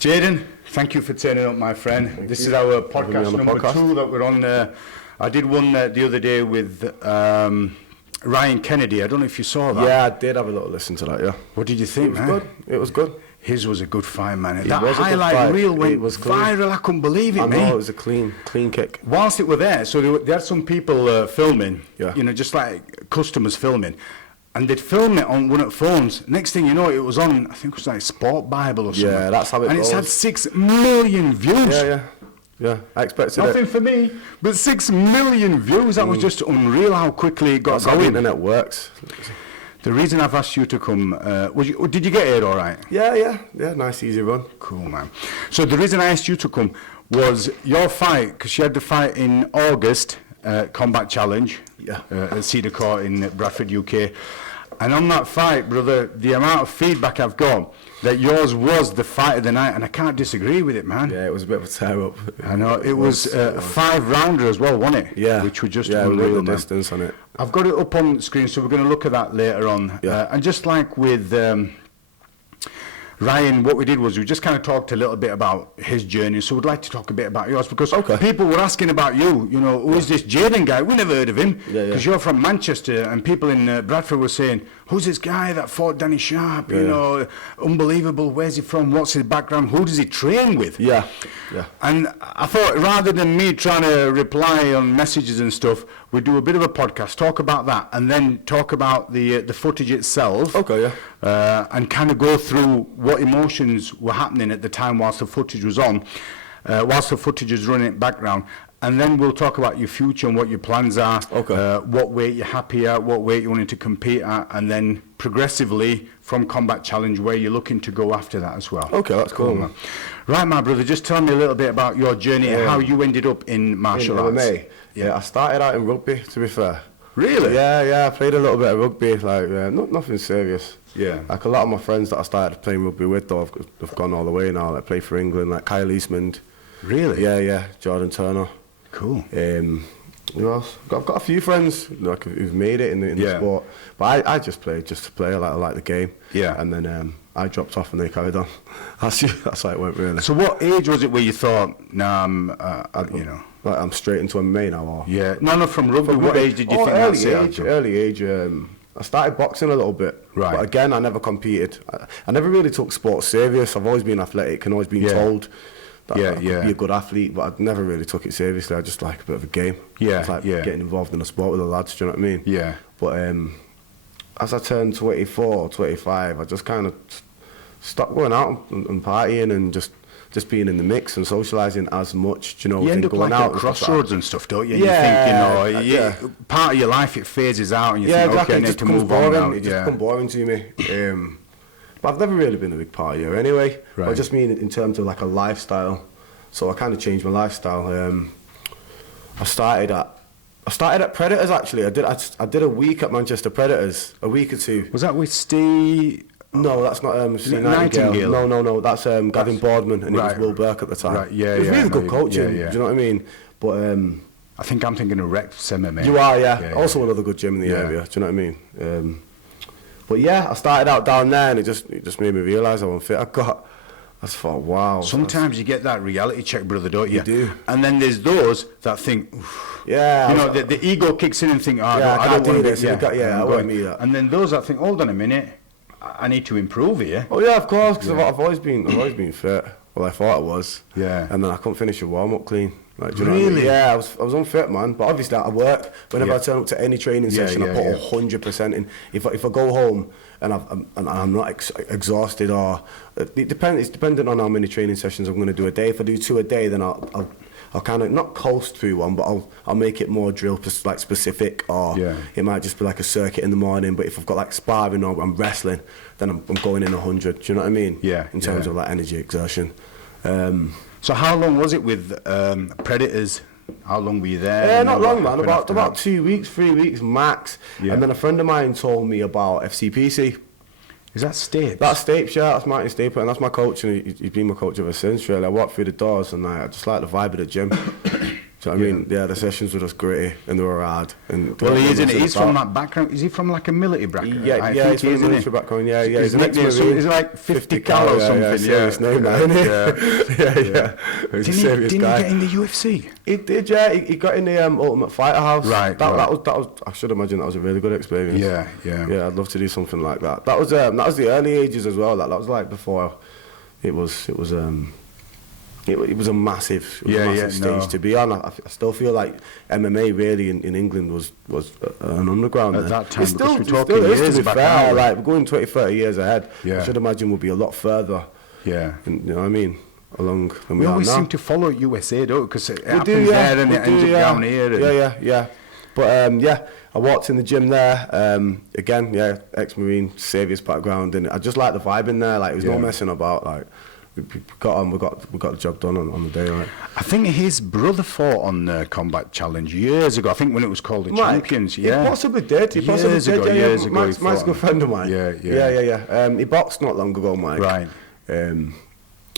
Jaden, thank you for turning up, my friend. This is our podcast number 2 that we're on. I did one the other day with Ryan Kennedy. I don't know if you saw that. Yeah, I did have a little listen to that, yeah. What did you think, man? Good. It was good. His was a good fight, man. It That was a good highlight fight. reel went It was clean. viral. I couldn't believe it, I mate. know, it was a clean kick. Whilst it were there, so there had some people filming, Yeah. you know, just like customers filming. And they'd film it on one of the phones. Next thing you know, it was on, I think it was like Sport Bible or something. Yeah, that's how it and goes. it's had 6 million views. Yeah, I expected Nothing it. for me, but 6 million views. That was just unreal how quickly it got That's how the going. internet works. The reason I've asked you to come, did you get here all right? Yeah, nice easy run. Cool, man. So the reason I asked you to come was your fight, because you had the fight in August, Combat Challenge, at Cedar Court in Bradford, UK. And on that fight, brother, the amount of feedback I've got, that yours was the fight of the night, and I can't disagree with it, man. Yeah, it was a bit of a tear-up. I know, it was a 5-rounder as well, wasn't it? Yeah. Which was just unreal, unreal, the man. distance on it. I've got it up on the screen, so we're going to look at that later on. Yeah. And just like with Ryan, what we did was we just kind of talked a little bit about his journey. So we'd like to talk a bit about yours, because people were asking about you. You know, who is this Jaden guy? We never heard of him, because you're from Manchester, and people in Bradford were saying, who's this guy that fought Danny Sharpe? You know, unbelievable. Where's he from? What's his background? Who does he train with? Yeah. And I thought, rather than me trying to reply on messages and stuff, we'd do a bit of a podcast, talk about that, and then talk about the footage itself. And kind of go through what emotions were happening at the time whilst the footage was on, whilst the footage is running in the background. And then we'll talk about your future and what your plans are, what weight you're happy at, what weight you wanted to compete at, and then progressively from Combat Challenge where you're looking to go after that as well. Okay, that's cool, man. Right, my brother, just tell me a little bit about your journey and how you ended up in martial arts. MMA. Yeah, I started out in rugby, to be fair. Really? Yeah, I played a little bit of rugby, like nothing serious. Yeah. Like a lot of my friends that I started playing rugby with, though, have gone all the way now. Like play for England, like Kyle Eastman. Really? Yeah, Jordan Turner. Cool. Who else? I've got a few friends like who've made it in the sport, but I just played just to play. I like the game. Yeah. And then I dropped off and they carried on. That's how it went, really. So what age was it where you thought, nah, like I'm straight into MMA now? Or? Yeah. No, from rugby. What age did you think that? Early age. I started boxing a little bit. Right. But again, I never competed. I never really took sports serious. I've always been athletic and always been told that I could be a good athlete, but I never really took it seriously. I just like a bit of a game. Yeah. It's like getting involved in a sport with the lads, do you know what I mean? Yeah. But as I turned 24, 25, I just kind of stopped going out and partying and just being in the mix and socialising as much, do you know? You end up going like out at crossroads and stuff, don't you? Yeah. You think, part of your life, it phases out and you think, exactly. okay, I need to move on now. It just becomes boring to me. But I've never really been a big partier anyway. Right. I just mean in terms of like a lifestyle. So I kind of changed my lifestyle. I started at Predators, actually. I did a week at Manchester Predators, a week or two. Was that with Steve? No, that's not Steve Nightingale. No, that's Gavin Boardman, and it was Will Burke at the time. Right, yeah, it was really good coaching, yeah. do you know what I mean? But I think I'm thinking of Rex MMA. you are, yeah. Also another good gym in the area, do you know what I mean? But yeah, I started out down there, and it just made me realise how unfit I got. I just thought, wow. Sometimes you get that reality check, brother, don't you? You do. And then there's those that think, oof. Yeah. You know, the ego kicks in and think, I don't want to this. I won't be that. And then those that think, hold on a minute, I need to improve here. Oh yeah, of course, because I've always been fit. Well, I thought I was. Yeah. And then I couldn't finish a warm up clean. Like, do you know Really? what I mean? Yeah, I was unfit, man. But obviously at work, whenever I turn up to any training session, I put 100% in. If I go home and I'm not exhausted, or it's dependent on how many training sessions I'm going to do a day. If I do 2 a day, then I'll kind of not coast through one, but I'll make it more drill like specific, or it might just be like a circuit in the morning. But if I've got like sparring or I'm wrestling, then I'm going in 100. Do you know what I mean? Yeah. In terms of like energy exertion. So how long was it with Predators? How long were you there? Not long, man. About 2 weeks, 3 weeks max. Yeah. And then a friend of mine told me about FCPC. Is that Stapes? That's Stapes, yeah. That's Martin Stapleton, and that's my coach, and he's been my coach ever since, really. I walked through the doors, and I just like the vibe of the gym. Do you know what I mean? Yeah, the sessions were just gritty and they were hard. And well, he isn't. He's from that background. Is he from like a military background? Yeah, he's from a military background. Yeah. He's like 50 cal or something. Yeah, serious name, man. Yeah. He's a serious guy. Didn't he get in the UFC? He did, yeah. He got in the Ultimate Fighter House. Right. That was. I should imagine that was a really good experience. Yeah. Yeah, I'd love to do something like that. That was the early ages as well. That was like before it was a massive stage to be on. I still feel like MMA really in England was an underground at that time. It's still, we're talking back now. Like we're going 20, 30 years ahead. I should imagine we'll be a lot further. Yeah, and, you know what I mean. Along than we are always now. seem to follow USA, don't? Because it happens there and it ends up down here. Yeah. But I walked in the gym there. Again, ex-Marine, serious background, and I just like the vibe in there. Like, there was no messing about. Like, we got on, we got the job done on the day. Right? I think his brother fought on the Combat Challenge years ago. I think when it was called the Champions. Yeah, he possibly did. Years ago. Mike's a good friend of mine. Yeah. He boxed not long ago, Mike. Right.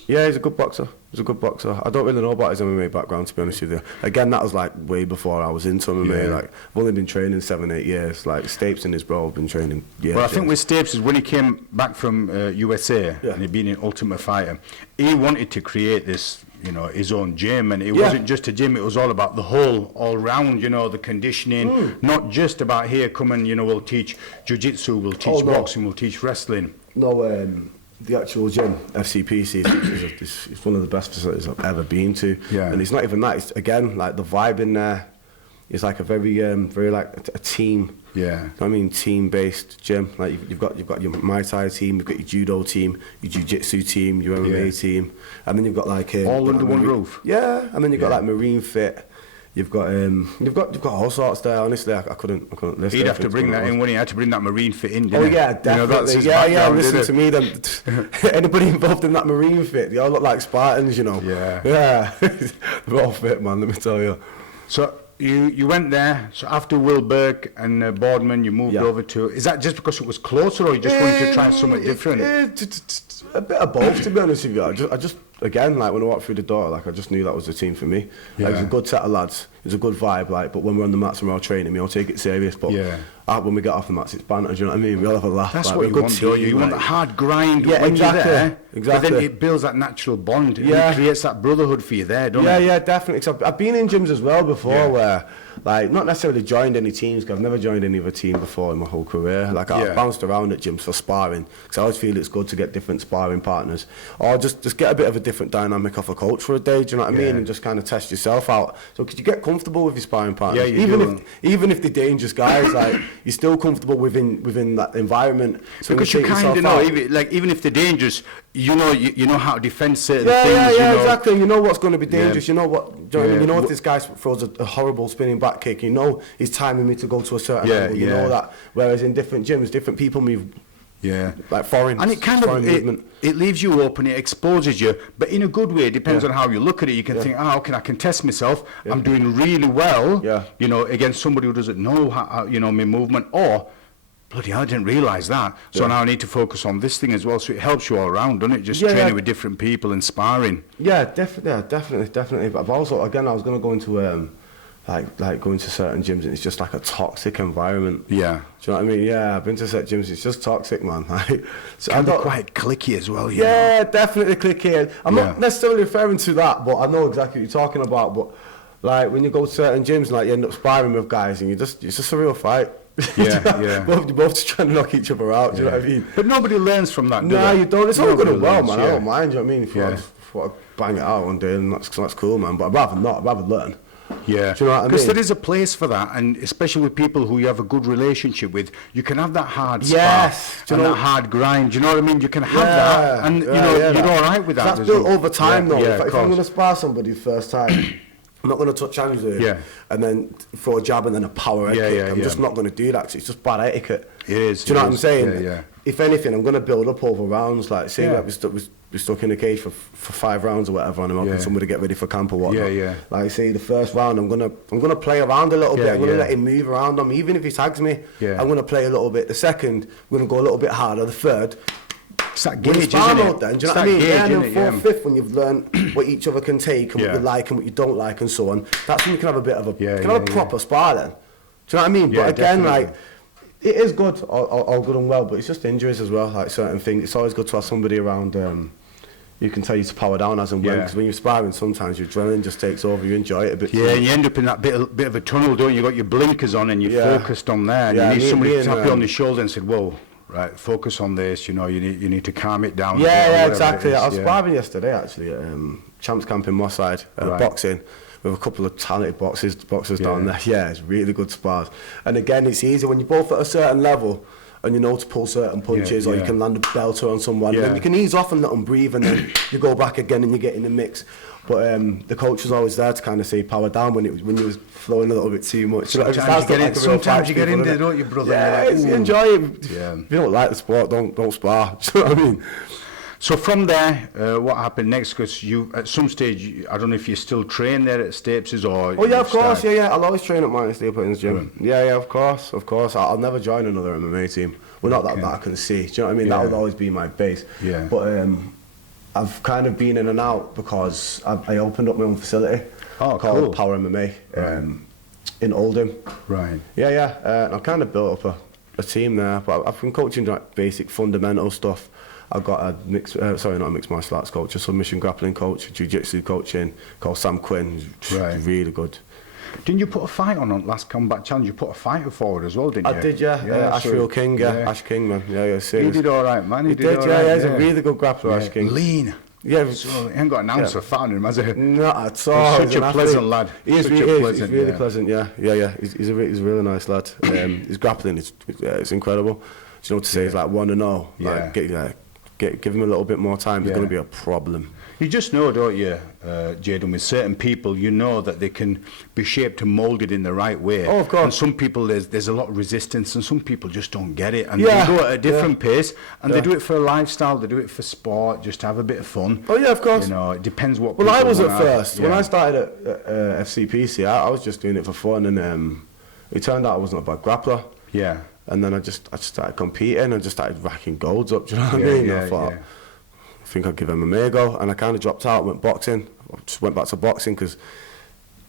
Yeah, he's a good boxer. I don't really know about his MMA background, to be honest with you. Again, that was like way before I was into MMA. Like, I've only been training 7-8 years. Like, Stapes and his bro have been training years. Well, I think with Stapes is when he came back from USA and he'd been in Ultimate Fighter, he wanted to create this, his own gym, and it wasn't just a gym, it was all about the whole, all round, the conditioning, not just about here, we'll teach jiu-jitsu, we'll teach boxing, we'll teach wrestling. No, the actual gym, FCPC, is one of the best facilities I've ever been to. Yeah. And it's not even that. It's, again, like the vibe in there is like a very like a team. Yeah. You know what I mean? Team-based gym. Like you've got your Muay Thai team, you've got your judo team, your jiu-jitsu team, your MMA team, and then you've got like all under one roof. Yeah, and then you've got like Marine Fit. You've got all sorts there. Honestly, I couldn't list. He'd have to bring that in when he had to bring that Marine Fit in. Oh yeah, definitely. Listen to me. Then anybody involved in that Marine Fit, they all look like Spartans. Yeah. They're all fit, man. Let me tell you. So you went there. So after Will Burke and Boardman, you moved over to. Is that just because it was closer, or you just wanted to try something different? A bit of both, to be honest with you. I just again, like when I walked through the door, like I just knew that was the team for me. Like, it was a good set of lads. It was a good vibe. Like, but when we're on the mats and we're all training, we all take it serious. But when we get off the mats, it's banter. Do you know what I mean? We all have a laugh. That's what you want, don't you? You want the hard grind. Yeah, when exactly. You're there, exactly. But then it builds that natural bond. And it creates that brotherhood for you there, doesn't it? Yeah, definitely. So I've been in gyms as well before where, like, not necessarily joined any teams, because I've never joined any other team before in my whole career. Like, I've bounced around at gyms for sparring, because I always feel it's good to get different sparring partners, or just get a bit of a different dynamic off a coach for a day, do you know what I mean? And just kind of test yourself out. So could you get comfortable with your sparring partners? Yeah, even if they're dangerous guys, like, you're still comfortable within that environment. So because you kind of know, even if they're dangerous, you know how to defend certain things. Yeah, exactly. You know what's going to be dangerous. You know what. Do you know what I mean? You know if this guy throws a horrible spinning back kick, you know he's timing me to go to a certain angle. You know that. Whereas in different gyms, different people move. Yeah, like foreign. And it kind of it leaves you open. It exposes you, but in a good way. It depends on how you look at it. You can think, okay, I can test myself. I'm doing really well. Against somebody who doesn't know how my movement, or bloody hell, I didn't realise that. So now I need to focus on this thing as well. So it helps you all around, doesn't it? Just training with different people and sparring. Yeah, definitely. But I've also, again, I was going to go into like going to certain gyms, and it's just like a toxic environment. Yeah. Do you know what I mean? Yeah, I've been to certain gyms, it's just toxic, man. So I'm quite cliquey as well, definitely cliquey. I'm not necessarily referring to that, but I know exactly what you're talking about. But like when you go to certain gyms, like you end up sparring with guys, and it's just a real fight. You're both just trying to knock each other out, do you know what I mean? But nobody learns from that, No, you don't. It's all good and well, man. I don't mind, do you know what I mean? If I want to bang it out one day, and that's cool, man. But I'd rather not, I'd rather learn. Yeah, do you know what I mean? Because there is a place for that, and especially with people who you have a good relationship with, you can have that hard that hard grind. Do you know what I mean? You can have that, and you're all right with that. That's built over time, though. If I'm going to spar somebody first time, I'm not going to touch hands with you, and then throw a jab and then a power head kick. I'm just not going to do that, 'cause it's just bad etiquette. It is. Do you know what I'm saying? Yeah. If anything, I'm going to build up over rounds. Like, say we're stuck in a cage for 5 rounds or whatever, and I'm helping somebody get ready for camp or whatnot. Like, say the first round, I'm gonna play around a little bit. I'm gonna let him move around on me, even if he tags me. I'm gonna play a little bit. The second, I'm gonna go a little bit harder. The third, It's that gauge, isn't it? Then, do you know what I mean? Yeah, and then fourth, fifth, when you've learned what each other can take and what you like and what you don't like and so on, that's when you can have a bit of a proper spar then. Do you know what I mean? But again, definitely. Like, it is good, all good and well, but it's just injuries as well, like certain things. It's always good to have somebody around you can tell you to power down as and when, because when you're sparring, sometimes your adrenaline just takes over, you enjoy it a bit. Yeah, and you end up in that bit of a tunnel, don't you? You've got your blinkers on and you're focused on there, and you need somebody to tap you on the shoulder and say, whoa, right, focus on this, you know, you need to calm it down. Yeah, exactly. I was sparring yesterday, actually, at Champs Camp in Moss Side, boxing, with a couple of talented boxers down there. Yeah, it's really good spars. And again, it's easy when you're both at a certain level, and you know to pull certain punches, or you can land a belter on someone, and then you can ease off and let them breathe, and then you go back again and you get in the mix. But the coach was always there to kind of say power down when you was flowing a little bit too much. Sometimes you get in there, don't you, brother? Yeah, like, enjoy it. Yeah. If you don't like the sport, don't spar. Do you know what I mean? So from there, what happened next? Because you, at some stage, I don't know if you still train there at Stapes' or... Oh yeah, of course, yeah. I'll always train at Martin Stapleton's gym. Yeah, of course. I'll never join another MMA team. Well, not that I can see. Do you know what I mean? That would always be my base. Yeah. But I've kind of been in and out because I opened up my own facility called Power MMA in Oldham. Right. Yeah. I've kind of built up a team there, but I've been coaching like basic fundamental stuff. I've got a not a mixed martial arts coach, a submission grappling coach, jiu-jitsu coaching called Sam Quinn, really good. Didn't you put a fight on last Combat Challenge? You put a fighter forward as well, didn't you? I did, Ashfield King, Ash King, man. Yeah, he did all right, man. He did, he's a really good grappler, Ash King. Lean. Yeah, so he ain't got an ounce of fat on him, has he? Not at all. He's such a pleasant lad. He's really pleasant, yeah. He's a really nice lad. His grappling is incredible. Do you know what to say? He's like 1-0. Like, give him a little bit more time. There's going to be a problem. You just know, don't you, Jaden, with certain people, you know that they can be shaped and moulded in the right way. Oh, of course. And some people, there's a lot of resistance, and some people just don't get it. And they go at a different pace, and they do it for a lifestyle, they do it for sport, just to have a bit of fun. Oh, yeah, of course. You know, it depends what Well, I was at first. When I started at FCPC, I was just doing it for fun, and it turned out I wasn't a bad grappler. Yeah. And then I just started competing and just started racking golds up, do you know what I mean? I thought, I think I'd give MMA a go, and I kind of dropped out, went boxing. I just went back to boxing because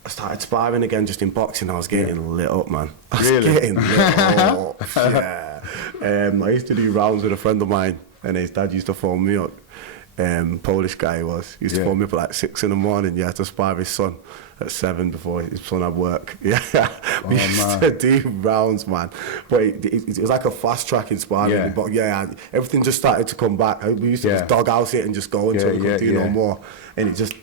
I started sparring again just in boxing. I was getting lit up, man. I was getting lit up, I used to do rounds with a friend of mine, and his dad used to phone me up. Polish guy he was. He used to phone me up at like 6 in the morning, to spar his son at 7 before his son had work. We used to do rounds, man. But it was like a fast track in sparring. But everything just started to come back. We used to just dog house it and just go until we couldn't do no more. And it just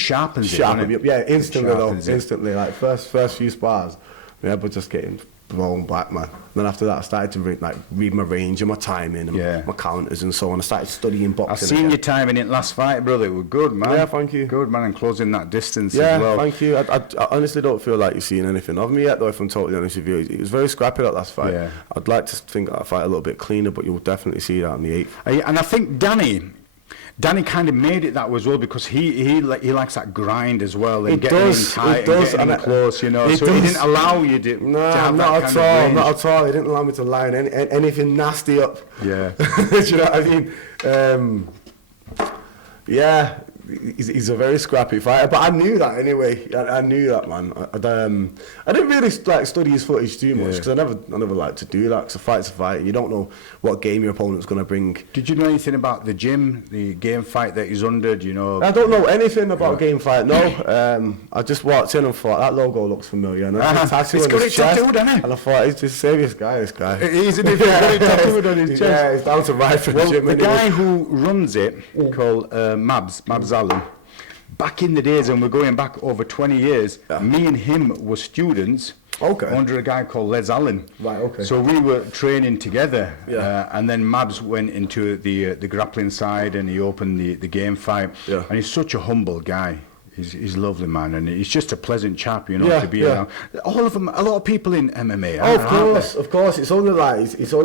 sharpens it. Yeah, instantly though. Instantly. Like first few spars, but just getting blown back, man. Then after that, I started to read my range and my timing and my counters and so on. I started studying boxing. I've seen your timing in last fight, brother. It was good, man. Yeah, thank you. Good, man, and closing that distance as well. Yeah, thank you. I honestly don't feel like you've seen anything of me yet, though, if I'm totally honest with you. It was very scrappy, that last fight. Yeah. I'd like to think that fight a little bit cleaner, but you'll definitely see that on the 8th. And I think Danny kind of made it that way as well, because he likes that grind as well, and getting in tight and getting close, you know. So he didn't allow you to have that kind of range. Not at all. He didn't allow me to line anything nasty up. Yeah. Do you know what I mean? He's a very scrappy fighter, but I knew that anyway. I knew that, man. I didn't really study his footage too much, because I never liked to do that. Because a fight's a fight, and you don't know what game your opponent's going to bring. Did you know anything about the gym, the game fight that he's under? Do you know? I don't know anything about game fight. No, I just walked in and thought that logo looks familiar. And it's got it tattooed on it. And I thought he's just a serious guy. This guy. He's a different tattooed on his chest. Yeah, he's down to ride for the gym. The guy who runs it, called Mabs Allen. Back in the days, and we're going back over 20 years, me and him were students under a guy called Les Allen. Right, okay. So we were training together, and then Mabs went into the grappling side, and he opened the game fight. Yeah. And he's such a humble guy. He's lovely, man, and he's just a pleasant chap, you know, to be around. All of them, a lot of people in MMA. Of course. It's only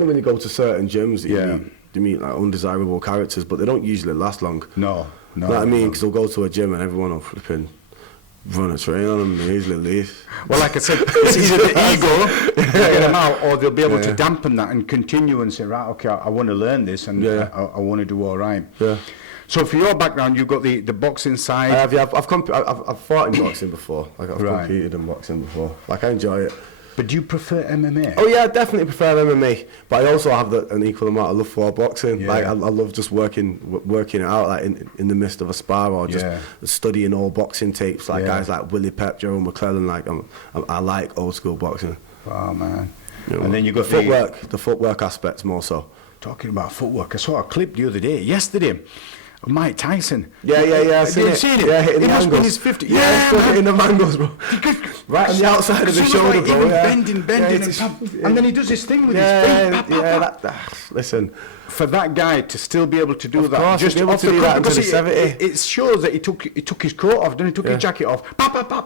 when you go to certain gyms that you meet like undesirable characters, but they don't usually last long. No. You know what I mean? Because they'll go to a gym and everyone will flipping run a train on them, they usually leave. Well, like I said, it's either the ego, get them out, or they'll be able to dampen that and continue and say, right, okay, I want to learn this and I want to do all right. Yeah. So for your background, you've got the boxing side. I have, yeah. I've fought in boxing before. Like I've competed in boxing before. Like I enjoy it. But do you prefer MMA? Oh yeah, I definitely prefer MMA. But I also have an equal amount of love for boxing. Yeah. Like I love just working it out, like in the midst of a spar, or just studying old boxing tapes. Like guys like Willie Pep, Gerald McClellan. Like I like old school boxing. Oh man. You know, and then you got the footwork aspects more so. Talking about footwork, I saw a clip the other day, yesterday. Mike Tyson. Yeah. I've seen it. Yeah, hitting it the must be angles. his 50. Yeah, man. Hitting the mangles, bro. Right on the outside of the shoulder, bro. Even bending, and then he does his thing with his feet. Listen, for that guy to still be able to do that, just able to do that until he's 70. It shows that he took his coat off, then he took his jacket off,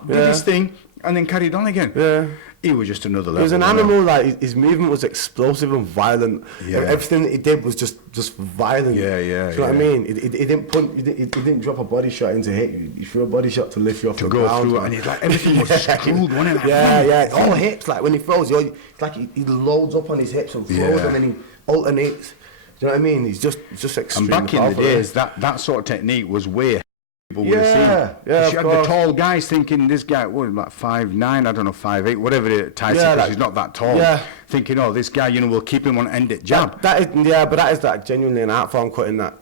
did his thing, and then carried on again. Yeah. He was just another level. He was an animal. Like his movement was explosive and violent. Yeah. Everything that he did was just violent. Yeah. Do you know what I mean? He didn't drop a body shot in to hit you. He threw a body shot to lift you off the ground. And he's like, everything was screwed, wasn't it? Yeah. All hips. Like when he throws, it's like he loads up on his hips and throws them, and he alternates. Do you know what I mean? He's just extremely And back in the days, that sort of technique was way. People would have seen. You had the tall guys thinking this guy, what, like 5'9", I don't know, 5'8", whatever it Tyson, because he's not that tall. Yeah. Thinking, oh, this guy, we'll keep him on end it jab. But that is genuinely an art form, cutting that.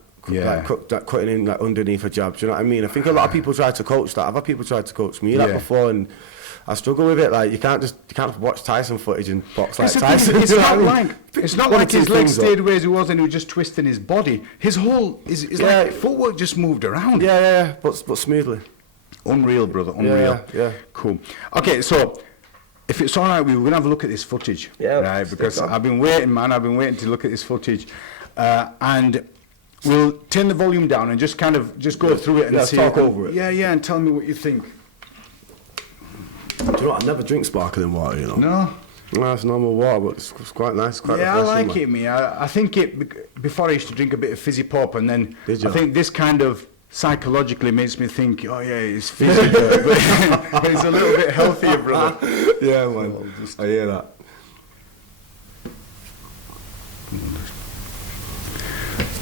Cutting in like underneath a jab. Do you know what I mean? I think a lot of people try to coach that. Other people tried to coach me that before, and I struggle with it. Like you can't watch Tyson footage and box like Tyson. It's not like his legs stayed where he was and he was just twisting his body. His whole like footwork just moved around. Yeah, but smoothly. Unreal, brother. Unreal. Yeah. Cool. Okay, so if it's all right, we're gonna have a look at this footage. Yeah. Right, because I've been waiting, man. I've been waiting to look at this footage, and we'll turn the volume down and just go through it and talk over it. Yeah, and tell me what you think. Do you know what? I never drink sparkling water, No, it's normal water, but it's quite nice. Quite I like it, me. I think before I used to drink a bit of fizzy pop, and then I think this kind of psychologically makes me think, oh yeah, it's fizzy, but it's a little bit healthier, brother. Yeah, man. I hear that.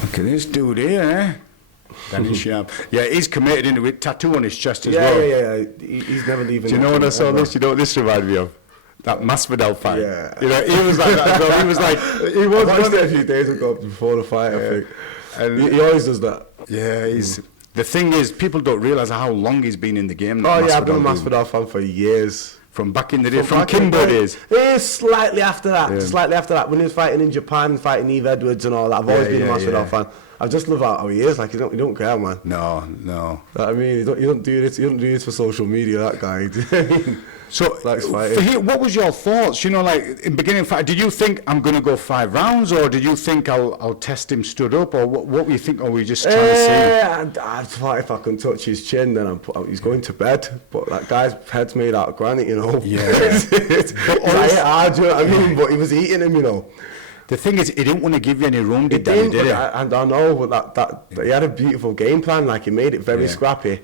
Look at this dude here, eh? Danny Sharpe. Yeah, he's committed into it. Tattoo on his chest as well. Yeah. He's never leaving. Do you know what I saw this? You know what this reminded me of? That Masvidal fight. Yeah. He was like that. So he was like, he was watched it a few days ago before the fight. I think. And he always does that. Yeah, the thing is, people don't realise how long he's been in the game. Oh yeah, I've been a Masvidal fan for years. From back in the day, from Kimbo days. Slightly after that, when he was fighting in Japan, fighting Eve Edwards and all that. I've always been a Masvidal fan. I just love how he is. Like you don't care, man. No. I mean, you don't do this. You don't do this for social media. That guy. So, what was your thoughts? Like in beginning of fight, did you think I'm going to go 5 rounds, or did you think I'll test him stood up, or what were you think? Or were you just trying to see? I thought if I can touch his chin, then he's going to bed. But that guy's head's made out of granite, Yeah. It's hard, you know what I mean? But he was eating him, The thing is, he didn't want to give you any room, did he? I know, but that he had a beautiful game plan. Like he made it very scrappy,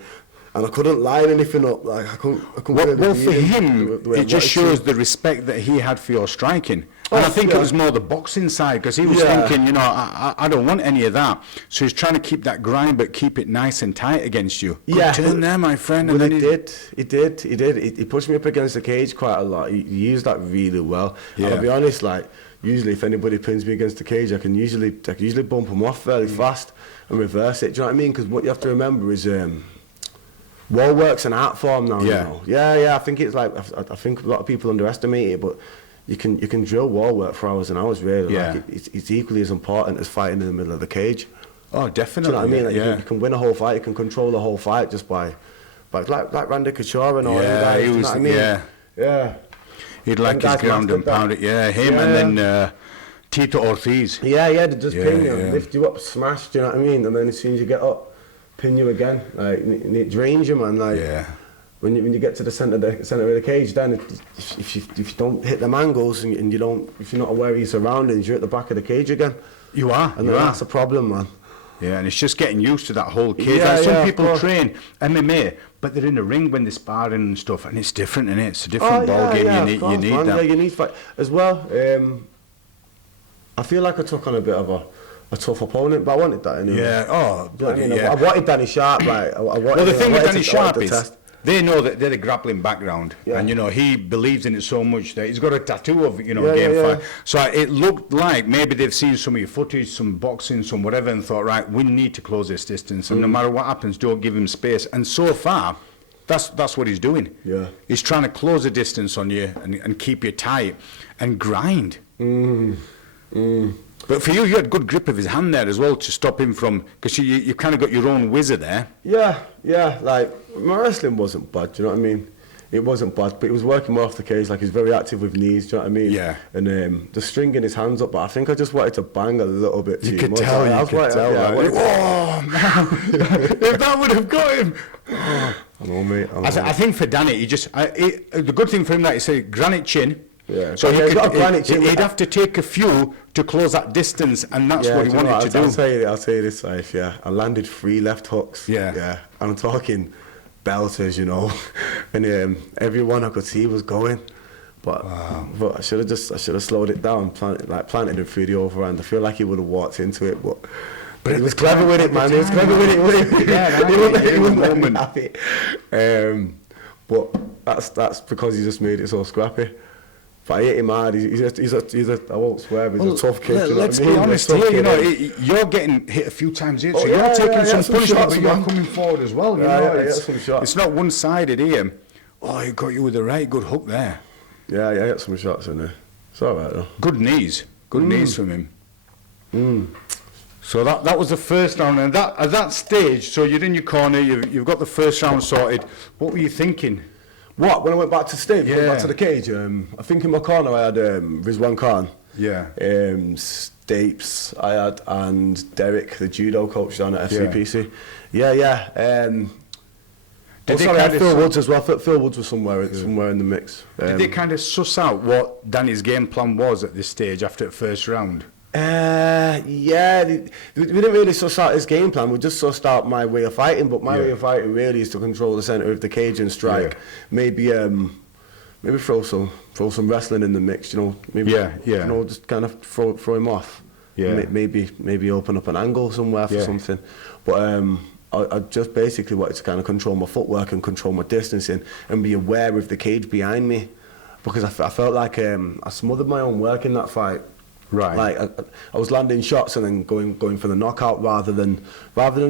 and I couldn't line anything up. Like I couldn't. Well, for him, it just shows the respect that he had for your striking. And I think it was more the boxing side, because he was thinking, I don't want any of that. So he's trying to keep that grind, but keep it nice and tight against you. Good turn there, my friend. Well, and he did. He pushed me up against the cage quite a lot. He used that really well. Yeah. And I'll be honest, like. Usually, if anybody pins me against the cage, I can usually bump them off fairly fast and reverse it. Do you know what I mean? Because what you have to remember is wall work's an art form now. Yeah. I think it's like I think a lot of people underestimate it, but you can drill wall work for hours and hours. Really, like it's equally as important as fighting in the middle of the cage. Oh, definitely. Do you know what I mean? Like you can win a whole fight, you can control the whole fight just by like Randy Couture and all them guys. He was, you know what I mean? Yeah. He'd like his ground and pound it, him and then Tito Ortiz. Yeah, they just pin you, lift you up, smash, do you know what I mean? And then as soon as you get up, pin you again. Like, and it drains you, man. Like, when you get to the centre of the cage, then if you don't hit them angles and if you're not aware of your surroundings, you're at the back of the cage again. You are. And that's a problem, man. Yeah, and it's just getting used to that whole cage. Like some people train MMA, but they're in a ring when they're sparring and stuff, and it's different, isn't it? It's a different ball game. You need that. Yeah, you need fight as well. I feel like I took on a bit of a tough opponent, but I wanted that anyway. Yeah. Oh, bloody, I wanted Danny Sharpe. Like, well, the thing with Danny Sharpe is they know that they're the grappling background, and he believes in it so much that he's got a tattoo of game fight. So it looked like maybe they've seen some of your footage, some boxing, some whatever, and thought, right, we need to close this distance, and no matter what happens, don't give him space. And so far, that's what he's doing. Yeah, he's trying to close the distance on you and keep you tight and grind. But for you had good grip of his hand there as well to stop him from, because you kind of got your own whizzer there. Yeah, like my wrestling wasn't bad, do you know what I mean? It wasn't bad, but he was working more off the cage, like he's very active with knees, do you know what I mean? Yeah. And the stringing his hands up, but I think I just wanted to bang a little bit too much. You could tell. Oh, man. If that would have got him. I know, mate. I think for Danny, the good thing for him, like you say, granite chin. Yeah, so he'd have to take a few to close that distance, and that's what he wanted to do. I'll tell you this, Life, I landed 3 left hooks. Yeah. I'm talking belters, and everyone I could see was going. But I should have slowed it down, planted him through the overhand. I feel like he would have walked into it, but he was clever with it, man. He was clever with it. He wasn't happy. But that's because he just made it so scrappy. But I hate him hard. He's a I won't swear, but he's a tough kid. Let's be honest here. You're getting hit a few times here, so you're taking some punishment, but you're coming forward as well. It's not one-sided here. Oh, he got you with a right good hook there. Yeah, I got some shots in there. It's all right though. Good knees from him. So that was the first round, and at that stage, so you're in your corner, you've got the first round sorted. What were you thinking? What, when I went back to Steve, back to the cage, I think in my corner I had Rizwan Khan. Yeah. Stapes I had, and Derek, the judo coach down at FCPC. Yeah. I had Phil Woods as well. Phil Woods was somewhere in the mix. Did they kind of suss out what Danny's game plan was at this stage after the first round? We didn't really suss out his game plan. We just sussed out my way of fighting. But my way of fighting really is to control the centre of the cage and strike. Maybe throw some wrestling in the mix. Maybe just kind of throw him off. Yeah. Maybe open up an angle somewhere for something. But I just basically wanted to kind of control my footwork and control my distancing and be aware of the cage behind me, because I felt like I smothered my own work in that fight. Right. Like I was landing shots and then going for the knockout rather than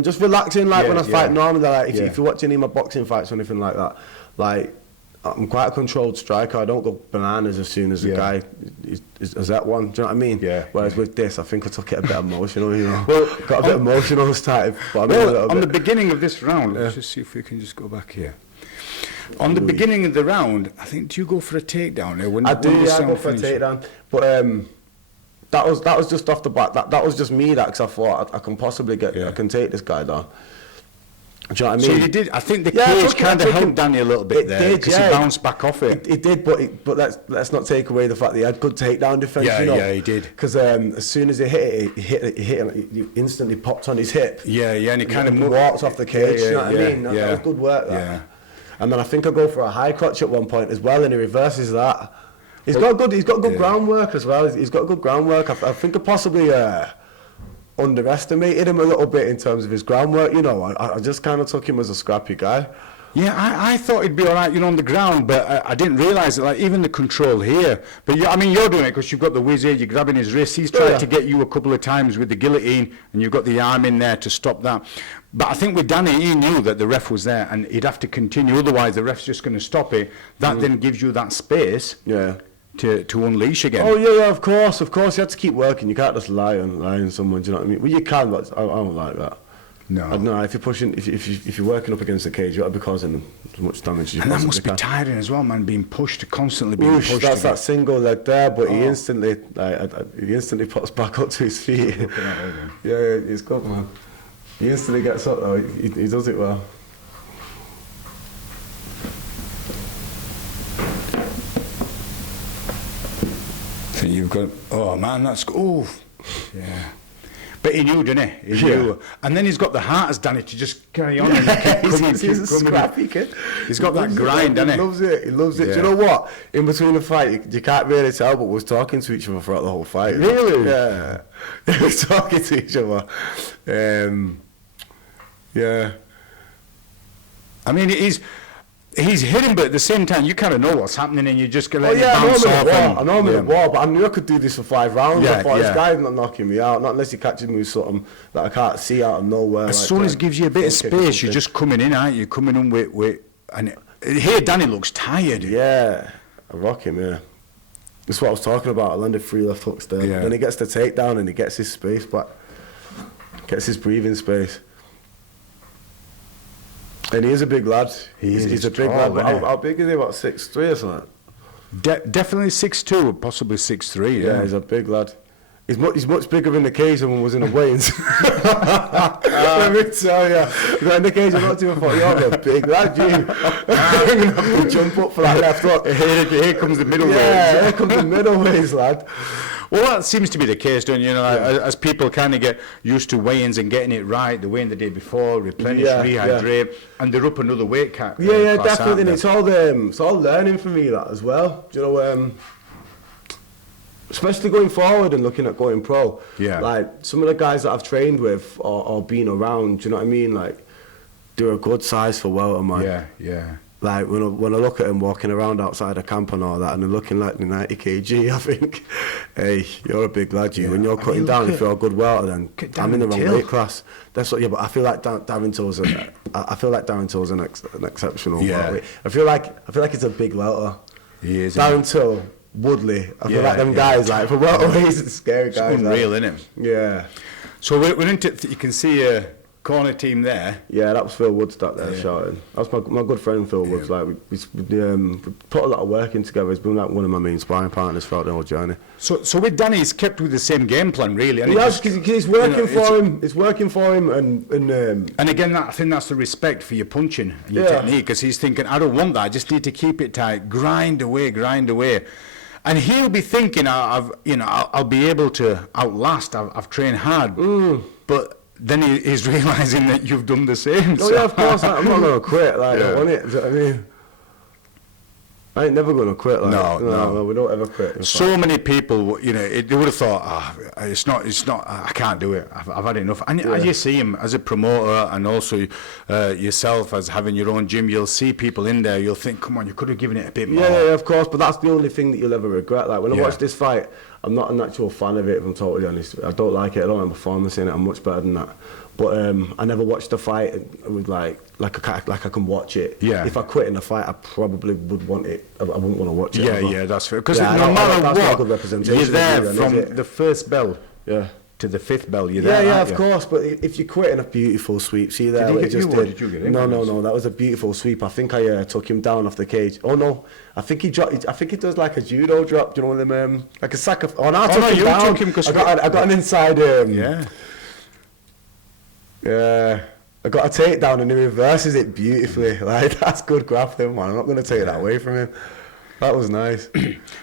just relaxing when I fight normally. Like if you're watching any of my boxing fights or anything like that, like I'm quite a controlled striker. I don't go bananas as soon as the guy is that one. Do you know what I mean? Yeah. Whereas with this, I think I took it a bit emotional. Well, got a bit emotional started. But on the beginning of this round, let's just see if we can just go back here. On the beginning of the round, I think, do you go for a takedown? I go for a takedown, but. That was just off the bat. That was just me. Because I thought I can possibly I can take this guy down. Do you know what I mean? So you did. I think the cage kind of helped Danny a little bit there because he bounced back off it. It did, but let's not take away the fact that he had good takedown defense. Yeah, he did. Because as soon as he hit him, he instantly popped on his hip. Yeah, and he kind of walked off the cage. You know what I mean? That was good work. That. And then I think I go for a high clutch at one point as well, and he reverses that. He's got good groundwork as well. He's got good groundwork. I think I possibly underestimated him a little bit in terms of his groundwork. I just kind of took him as a scrappy guy. Yeah, I thought he'd be all right, on the ground, but I didn't realise it. Like even the control here. But you're doing it because you've got the whizzer. You're grabbing his wrist. He's tried to get you a couple of times with the guillotine, and you've got the arm in there to stop that. But I think with Danny, he knew that the ref was there, and he'd have to continue. Otherwise, the ref's just going to stop it. That then gives you that space. Yeah. To unleash again. Oh yeah, of course. You have to keep working. You can't just lie on someone. Do you know what I mean? Well, you can, but I don't like that. No. I don't know. If you're pushing, if you're working up against the cage, you got to be causing as much damage as you can. And that must be tiring as well, man. Constantly being pushed. That's that single leg there, but he instantly puts back up to his feet. Yeah, he's good, man. He instantly gets up though. He does it well. You've got, oh man, that's, yeah. But he knew, didn't he? He knew. And then he's got the heart as Danny to just carry on and keep coming. He's a scrappy kid. He's got that grind, doesn't he? He loves it. He loves it. Do you know what? In between the fight, you can't really tell, but we was talking to each other throughout the whole fight. Really? Yeah. We was talking to each other. Yeah. I mean, he's hitting, but at the same time, you kind of know what's happening, and you just get let I know him in the war, but I knew I could do this for 5 rounds. I thought, this guy's not knocking me out, not unless he catches me with something that I can't see out of nowhere. As soon as he gives you a bit of space, you're just coming in, aren't you? Coming in with and here Danny looks tired. Yeah, I rock him, yeah. That's what I was talking about. I landed 3 left hooks there. Yeah. Then he gets the takedown and he gets his space back. Gets his breathing space. And he is a big lad. He's a big lad. How big is he? About 6'3" or something? Definitely 6'2", possibly 6'3". Yeah, he's a big lad. He's much bigger in the cage than when he was in the weigh-ins. Let me tell you. In the cage, I'm not too far. You're a big lad, you. I'm going to have to jump up for that left hook. Here comes the middleweight. Yeah, here comes the middleweight, lad. Well, that seems to be the case, don't you? As people kind of get used to weigh-ins and getting it right, the weigh-in the day before, replenish, rehydrate, and they're up another weight cut. Yeah, definitely. And it's all learning for me, that as well. Do you know, especially going forward and looking at going pro. Yeah. Like some of the guys that I've trained with or been around, do you know what I mean? Like, they're a good size for welter, man. Yeah. Like when I look at them walking around outside the camp and all that, and they're looking like the 90 kg, I think, hey, you're a big lad, you. When you're cutting down, if you're a good welter, then I'm in the wrong weight class. That's what. Yeah, but I feel like Darren Till's an exceptional welterweight. I feel like it's a big welter. He is. Darren Till, Woodley. I feel like them guys, like for welterweights, it's scary guys. It's unreal, isn't it? Yeah. So we're into. You can see a corner team there. Yeah, that was Phil Woods that there shouting. That was my good friend Phil Woods. Like we put a lot of work in together. He's been like one of my main sparring partners throughout the whole journey. So with Danny, he's kept with the same game plan, really. He has, because it's working for him. It's working for him, and again, I think that's the respect for your punching and your technique, because he's thinking, I don't want that. I just need to keep it tight, grind away. And he'll be thinking, I'll be able to outlast. I've trained hard, but then he's realising that you've done the same. Oh yeah, of course. I'm not going to quit. Like, I want it. Do you know what I mean? I ain't never going to quit. Like, no, we don't ever quit. So many people, they would have thought, it's not. I can't do it. I've had enough. And as you see him as a promoter, and also yourself as having your own gym, you'll see people in there. You'll think, come on, you could have given it a bit more. Yeah, of course. But that's the only thing that you'll ever regret. Like when I watch this fight, I'm not an actual fan of it. If I'm totally honest, I don't like it. I don't have a performance in it. I'm much better than that. But I never watched the fight with like I can watch it. Yeah. If I quit in the fight, I probably would want it. I wouldn't want to watch it. Yeah, that's fair. Because no matter what, you're there from the first bell. Yeah. To the 5th bell, you're there. Yeah, of course. But if you quit in a beautiful sweep, see there, did you get him? No, that was a beautiful sweep. I think I took him down off the cage. Oh no, I think he dropped. I think he does like a judo drop. Do you know them like a sack of? Oh no, I took him down. I got an inside. Yeah, I got a takedown and he reverses it beautifully. Like that's good grappling, man. I'm not going to take that away from him. That was nice.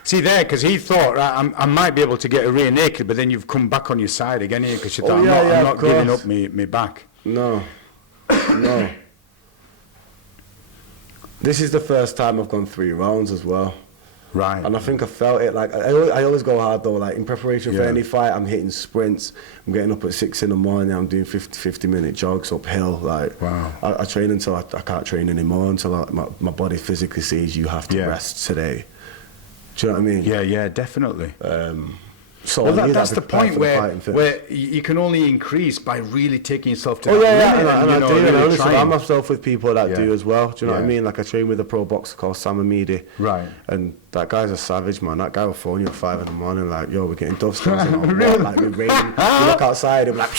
See there, because he thought, right, I might be able to get a rear naked, but then you've come back on your side again here, because you thought, I'm not giving up me back. No. This is the first time I've gone 3 rounds as well. Right. And I think I felt it. Like I always go hard though. Like in preparation for any fight, I'm hitting sprints. I'm getting up at 6 in the morning. I'm doing 50-minute jogs uphill. Like wow. I train until I can't train anymore. Until my body physically says you have to rest today. Do you know what I mean? Yeah, definitely. So that's the point where you can only increase by really taking yourself to that limit. And I do. And I surround myself with people that do as well. Do you know what I mean? Like I train with a pro boxer called Sam Amidi. Right. And that guy's a savage, man. That guy will phone you at 5 in the morning like, yo, we're getting dust storms and all. Like we're raining. You look outside and we're like,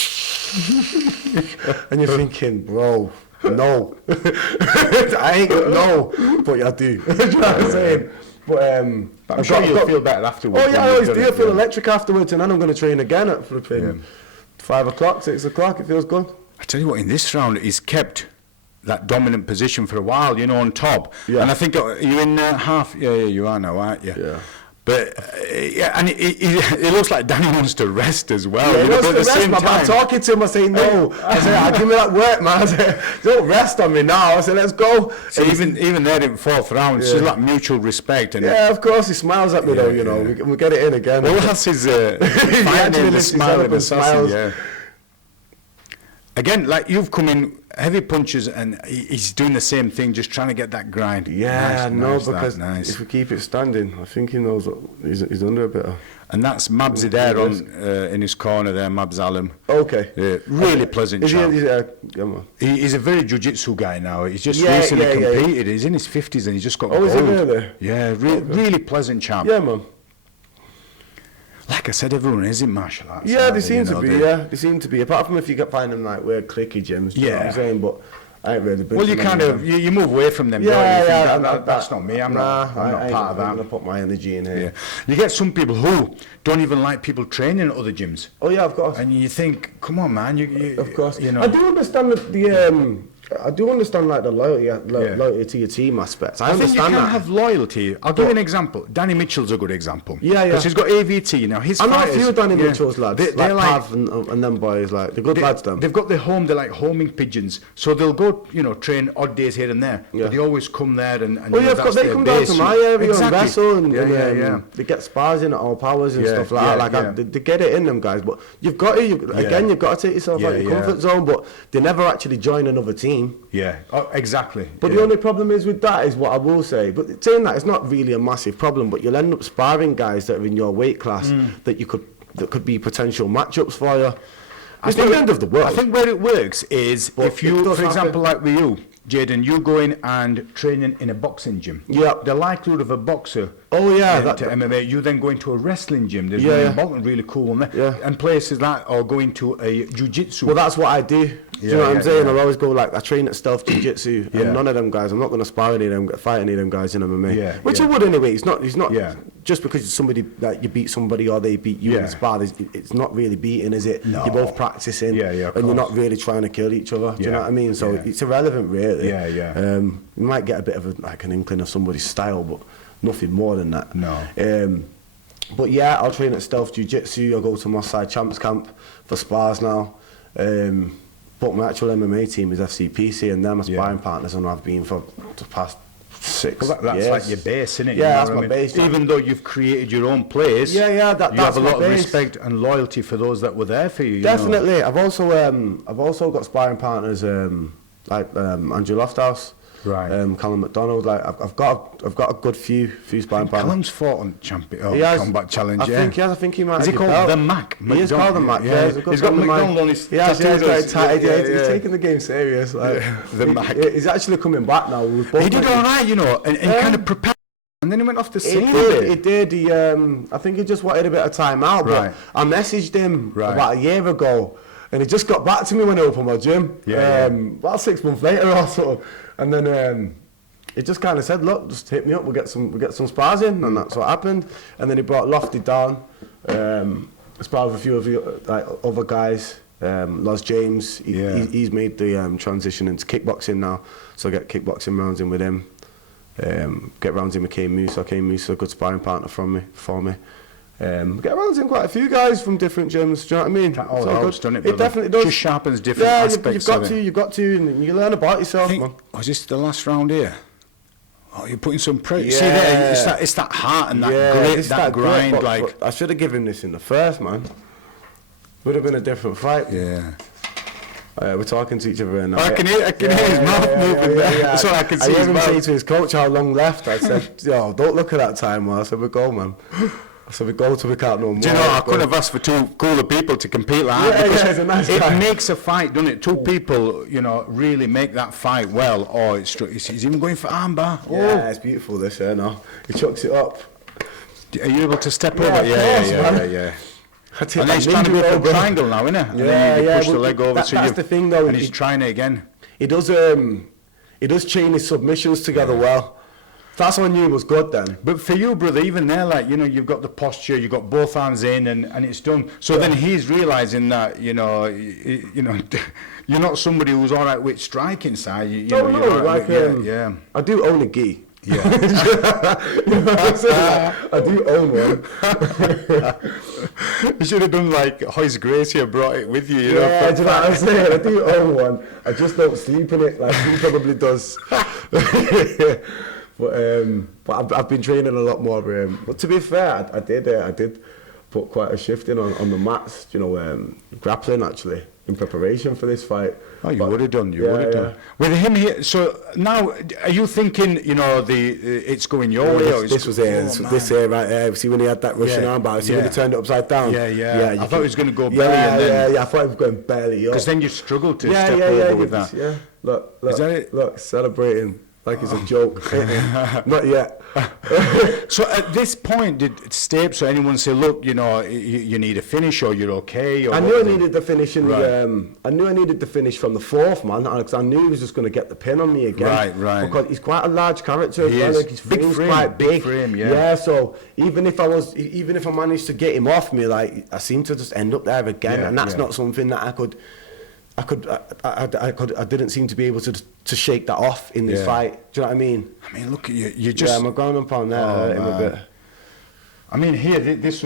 and you're thinking, bro, no. I ain't no, but I do. Do you know what I'm saying? But I'm sure you'll feel better afterwards. Oh yeah, I always do. I feel electric afterwards, and then I'm going to train again at flipping 5 o'clock, 6 o'clock. It feels good. I tell you what, in this round, he's kept that dominant position for a while, on top. Yeah. And I think you're in half. Yeah, you are now, aren't you? Yeah. But yeah, and it looks like Danny wants to rest as well. Yeah, he wants to at the rest, same man. time, I'm talking to him. I say no. I say, give me that work, man. I say, don't rest on me now. I say, let's go. So even there in fourth round, it's just like mutual respect. And yeah, of course, he smiles at me though. You know, we get it in again. Well, that's his fighting the smiling assassin. Yeah. Again, like you've come in heavy punches, and he's doing the same thing, just trying to get that grind. Yeah, because if we keep it standing, I think he knows that he's under a bit of. And that's Mabsy there in his corner there, Mabs Alam. Okay. Really pleasant chap. Yeah, He's a very jiu-jitsu guy now. He's just recently competed. He's in his 50s and he's just got gold. Is he really? Yeah, really pleasant chap. Yeah, man. Like I said, everyone is in martial arts. Yeah, they seem to be. They seem to be. Apart from if you find them like weird clicky gyms. You know what I'm saying? But I ain't really been. Well, you kind of you move away from them. That's not me. I'm not part of that. I'm gonna put my energy in here. Yeah. You get some people who don't even like people training at other gyms. Oh yeah, of course. And you think, come on, man. You of course. You know. I do understand I do understand like the loyalty to your team aspects. I understand think you can that. have loyalty. I'll give you an example. Danny Mitchell's a good example. Yeah. Because he's got AVT now. I know a few Danny Mitchell's lads. They're like Pav and them boys. Like they're good lads. Them. They've got their home. They're like homing pigeons. So they'll go, train odd days here and there. Yeah. But they always come there and they come down to my area and wrestle and they get spars in at all powers and stuff like that. They get it in them guys. But you've got to you've got to take yourself out of your comfort zone. But they never actually join another team. Yeah. Exactly. But the only problem is with that is what I will say. But saying that, it's not really a massive problem. But you'll end up sparring guys that are in your weight class that could be potential matchups for you. It's not the end of the world. I think where it works is if you, for example, like with you, Jaden, you go in and training in a boxing gym. Yeah. The likelihood of a boxer to MMA, you then go into a wrestling gym. There's one really cool one there. Yeah. And places like, or go into a jiu-jitsu. Well, that's what I do. Do you know what I'm saying? I always go like, I train at stealth jiu-jitsu, and none of them guys, I'm not going to spar any of them, fight any of them guys in MMA. Which I would anyway. It's not just because it's somebody that you beat somebody or they beat you in the spar, it's not really beating, is it? No. You're both practicing, and you're not really trying to kill each other. Do you know what I mean? So it's irrelevant, really. You might get a bit of an inkling of somebody's style, but nothing more than that. No. But yeah, I'll train at stealth jiu-jitsu. I'll go to Moss Side Champs Camp for spars now. But my actual MMA team is FCPC, and they're my sparring partners, and I've been for the past 6 years. That's like your base, isn't it? Yeah, that's my base. Even though you've created your own place, you have a lot of respect and loyalty for those that were there for you. Definitely. I've also got sparring partners like Andrew Lofthouse. Right. Callum McDonald, like I've got a good few sparring partners. Callum's fought on Combat Challenge. I think he might. Is he called the Mac? He is called the Mac. Yeah, he's got McDonald on his. He's taking the game serious. Like, the Mac. He's actually coming back now. He did all right, and kind of prepared. And then he went off the scene. He did. I think he just wanted a bit of time out. But I messaged him about a year ago, and he just got back to me when I opened my gym. About 6 months later or so. And then he just kind of said, "Look, just hit me up. We'll get some spars in," and that's what happened. And then he brought Lofty down, sparred with a few of the other guys. Loz James, he's made the transition into kickboxing now, so I get kickboxing rounds in with him. Get rounds in with Kane Musa. Kane Musa, a good sparring partner for me. Get rounds in quite a few guys from different gyms. Do you know what I mean? That all helps, doesn't it? It definitely does. Just sharpens different aspects. You've got to, and you learn about yourself, man. Was this the last round here? Oh, you're putting some pressure. Yeah. See there, it's that heart and that grind. But I should have given this in the first, man. Would have been a different fight. Yeah. We're talking to each other now. I can hear his mouth moving there. So I can see his mouth. I even say to his coach how long left. I said, "Yo, don't look at that time, man." I said, "We go, man." So we go till we can't no more. Do you know, I couldn't have asked for two cooler people to compete like that. Because he's a nice guy. It makes a fight, doesn't it? Two people, really make that fight well. Oh, he's even going for armbar. Yeah, it's beautiful this here now. He chucks it up. Are you able to step over? Yeah. And then he's trying to go for a triangle now, isn't it? And then you push the leg over. That's the thing, though. And he's trying it again. He does chain his submissions together well. That's when you was good then. But for you, brother, even there, you've got the posture, you've got both hands in, and it's done. So then he's realising that, you're not somebody who's all right with striking side. I do own a gi. Yeah. You know what I'm saying? Like, I do own one. You should have done like Hoyce Gracie and brought it with you. You Yeah, know, do you know what I'm saying? I do own one. I just don't sleep in it like he probably does. But I've been training a lot more. But to be fair, I did put quite a shift in on the mats. You know, grappling actually in preparation for this fight. Oh, you would have done. You would have done. With him here, so now are you thinking? You know, it's going your way. Or this was this here right here. See when he had that Russian armbar. See when he turned it upside down. Yeah. I thought he was going to go belly. And then, I thought he was going belly. Because then you struggled to step over with that. Yeah. Look. Is that it? Look, celebrating. Like it's a joke. Not yet. So at this point, did Stapes or anyone say, look, you know, you need a finish or you're okay? Or I knew I needed the finish in I knew I needed the finish from the fourth, man, because I knew he was just going to get the pin on me again. Right. Because he's quite a large character. He is. Like his frame's quite big. Frame, yeah. So even if I managed to get him off me, like I seemed to just end up there again, and that's not something that I didn't seem to be able to shake that off in this fight. Do you know what I mean? I mean, look, you just... Yeah, my ground and pound there hurt him a bit. I mean, here, this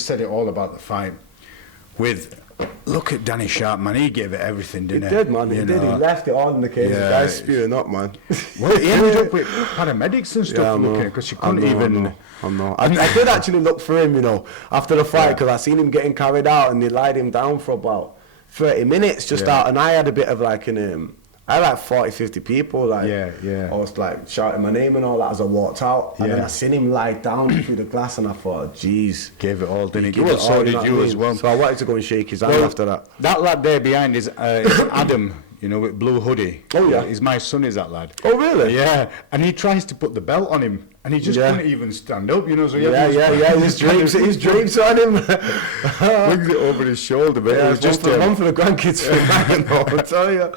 said it all about the fight. Look at Danny Sharpe, man. He gave it everything, didn't he? He did, man. He did. He left it on in the cage. The guy's spewing up, man. Well, he ended up with paramedics and stuff looking because you couldn't even... I did actually look for him, you know, after the fight, because I seen him getting carried out and they lied him down for about 30 minutes just out, and I had a bit of like I had like 40, 50 people, like, I was like shouting my name and all that as I walked out, and then I seen him lie down through the glass, and I thought, geez. Gave it all, didn't he? Well, so did you as well. So I wanted to go and shake his hand after that. That lad there behind is Adam, you know, with blue hoodie. Oh, yeah. My son is that lad. Oh, really? Yeah, and he tries to put the belt on him, and he just couldn't even stand up, you know, so his drapes on him. Brings it over his shoulder, but it was just one for the grandkids for I'll tell you.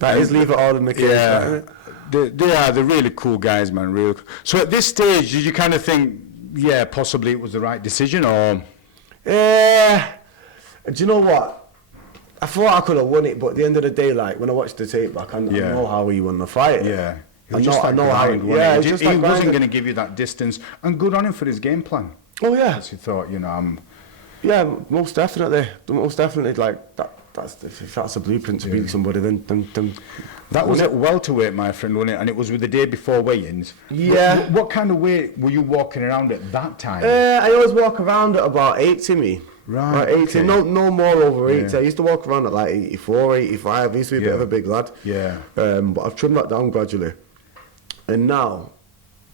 That is leave it all in the cage. Yeah, they're really cool guys, man. Real. So at this stage, did you kind of think, possibly it was the right decision, or? Do you know what? I thought I could have won it, but at the end of the day, like when I watched the tape back, I know how he won the fight. Yeah. I know how he won it. He wasn't going to give you that distance, and good on him for his game plan. Oh yeah. As he thought, you know, Yeah, most definitely. Like that. If that's a blueprint to beat somebody, then that was at welterweight, my friend, wasn't it? And it was with the day before weigh-ins. Yeah. What kind of weight were you walking around at that time? I always walk around at about 80 me. Right. 80, okay. no more over 80. I used to walk around at like 84, 85. I used to be a bit of a big lad. Yeah. But I've trimmed that down gradually, and now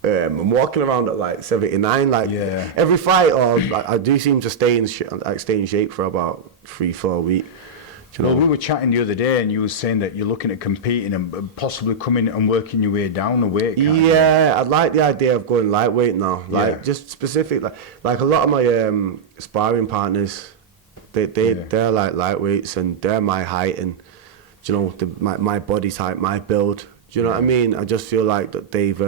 I'm walking around at like 79. Like every fight, or I do seem to stay in shape for about 3-4 weeks. Well, we were chatting the other day, and you were saying that you're looking at competing and possibly coming and working your way down a weight. I like the idea of going lightweight now. Like just specific, like a lot of my sparring partners, they're like lightweights, and they're my height, and you know my body type, my build. Do you know what I mean? I just feel like that they've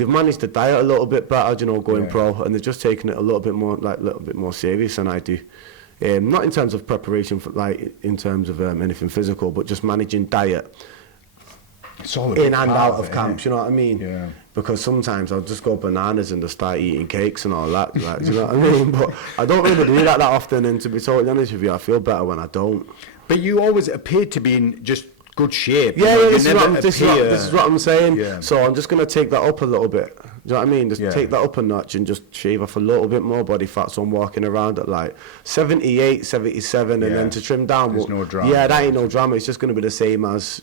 managed to diet a little bit better, you know, going pro, and they're just taking it a little bit more serious than I do. Not in terms of preparation, in terms of anything physical, but just managing diet in and out of camps, you know what I mean? Yeah. Because sometimes I'll just go bananas and just start eating cakes and all that, like, you know what I mean? But I don't really do that often, and to be totally honest with you, I feel better when I don't. But you always appeared to be in just good shape. This is what I'm saying. Yeah. So I'm just going to take that up a little bit. Do you know what I mean? Just take that up a notch and just shave off a little bit more body fat, so I'm walking around at like 78, 77, and then to trim down. There's no drama. Yeah, that ain't no drama. It's just going to be the same as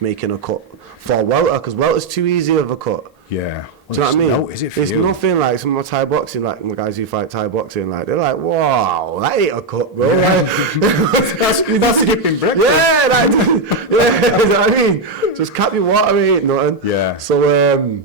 making a cut for welter, because welter's too easy of a cut. Yeah. Do you know what I mean? No, is it for it's you? nothing like some of my Thai boxing, like my guys who fight Thai boxing, like they're like, wow, that ain't a cut, bro. That's skipping breakfast. Yeah, you know what I mean? Just cap your water, ain't nothing. Yeah. So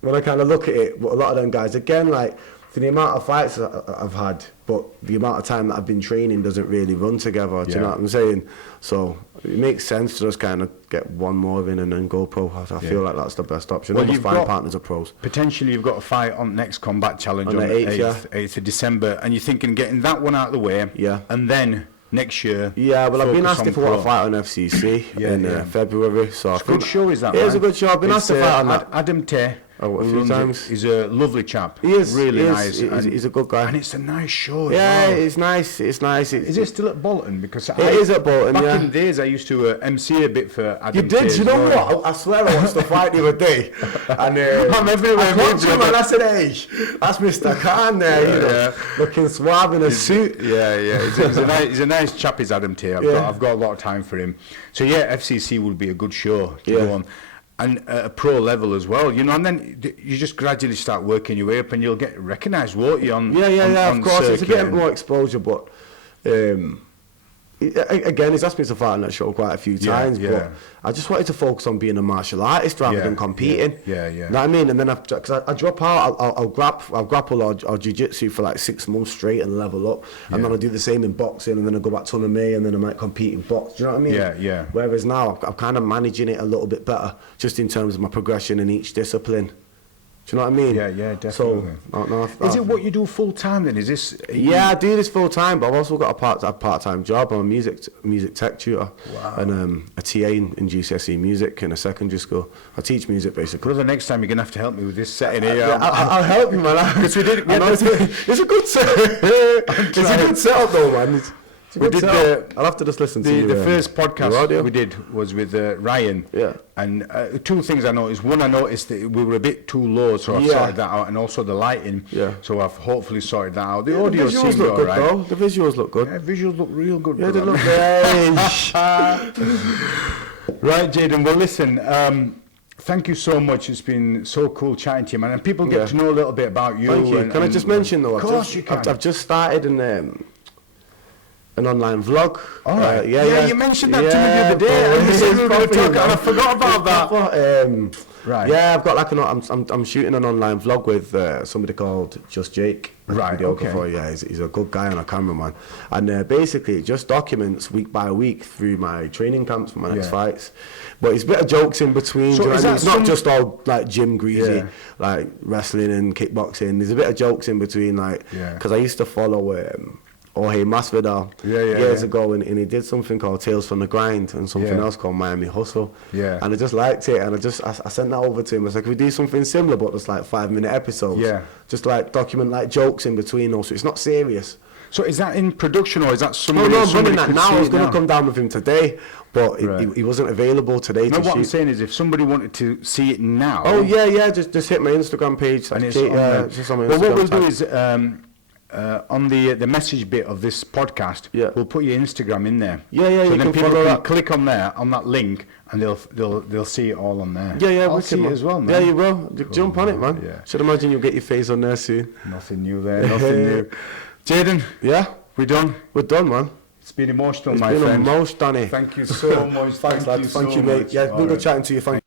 when I kind of look at it, a lot of them guys, again, like for the amount of fights I've had, but the amount of time that I've been training doesn't really run together. Do you know what I'm saying? So it makes sense to just kind of get one more in and then go pro. I feel like that's the best option. Well, you've got partners are pros. Potentially, you've got a fight on Next Combat Challenge on the 8th of December, and you're thinking getting that one out of the way, and then next year. Yeah, well, I've been asked if I want to fight on FCC in February. So it's a good show, is that? It is a good show. I've been asked to fight on that. Adam Tay. A few times. He's a lovely chap. He is really nice. He's a good guy, and it's a nice show. Yeah, it's nice. It's nice. Is it still at Bolton? Because it is at Bolton. Back in the days, I used to MC a bit for Adam. You did? You know what? I swear I watched the fight the other day, and I'm everywhere. I called him and I said, "Hey, that's Mr. Khan there, looking suave in a suit." Yeah. He's a nice chap. Is Adam Tay. I've got a lot of time for him. So yeah, FCC will be a good show to go on. And at a pro level as well, you know, and then you just gradually start working your way up, and you'll get recognised, won't you? On of course, it's a bit more exposure, but again, he's asked me to fight on that show quite a few times, but I just wanted to focus on being a martial artist rather than competing. Know what I mean? And then because I drop out, I'll grapple or jiu-jitsu for like 6 months straight and level up, and then I'll do the same in boxing, and then I go back to MMA, and then I might compete in box. Do you know what I mean? Yeah. Whereas now I'm kind of managing it a little bit better, just in terms of my progression in each discipline. Do you know what I mean? Yeah, definitely. So, is it what you do full time then? Is this? I do this full time, but I've also got a part-time job. I'm a music tech tutor, and a TA in GCSE music in a secondary school. I teach music basically. Brother, next time you're gonna have to help me with this setting here. I'll help you, man. Because we did. It's a good set. It's a good setup, though, man. We did I'll have to just listen to the first podcast we did was with Ryan. Yeah. And 2 things I noticed. One, I noticed that we were a bit too low, so I've sorted that out, and also the lighting. Yeah. So I've hopefully sorted that out. The audio seems look good, right. though. The visuals look good. Yeah, visuals look real good. Yeah, they look great. Right, Jaden. Well, listen. Thank you so much. It's been so cool chatting to you, man. And people get to know a little bit about you. Thank you. Can I just mention, though? Of course you can. I've just started an online vlog. All right. You mentioned that to me the other day, and you said we were going to talk, and I forgot about that. Right. Yeah, I've got I'm shooting an online vlog with somebody called Just Jake. Right. Okay. Yeah, he's a good guy and a cameraman, and basically it just documents week by week through my training camps for my next fights. But it's a bit of jokes in between. So it's not just all like gym greasy, like wrestling and kickboxing. There's a bit of jokes in between, like because I used to follow. Jorge Masvidal years ago, and he did something called Tales from the Grind and something else called Miami Hustle. Yeah. And I just liked it, and I sent that over to him. I was like, we do something similar, but just like 5-minute episodes. Yeah. Just like document like jokes in between also. It's not serious. So is that in production, or is that somebody? No, I'm running that now. I was going to come down with him today, but he wasn't available today. No, what I'm saying is, if somebody wanted to see it now. Oh just hit my Instagram page. And it's on there. Just on my Instagram. Well, what we'll do is. On the message bit of this podcast, we'll put your Instagram in there. So you then can people follow can that. click on that link, and they'll see it all on there. I'll see it as well, man. Yeah, you will. Jump on it, man. Yeah. Should imagine you'll get your face on there soon. Nothing new there. Nothing new. Jaden. Yeah, we're done. We're done, man. It's been emotional, my friend. It's been emotional, Danny. Thank you so much. Thanks, lad. Thank you, mate. Yeah, it's been good chatting to you. Thank you.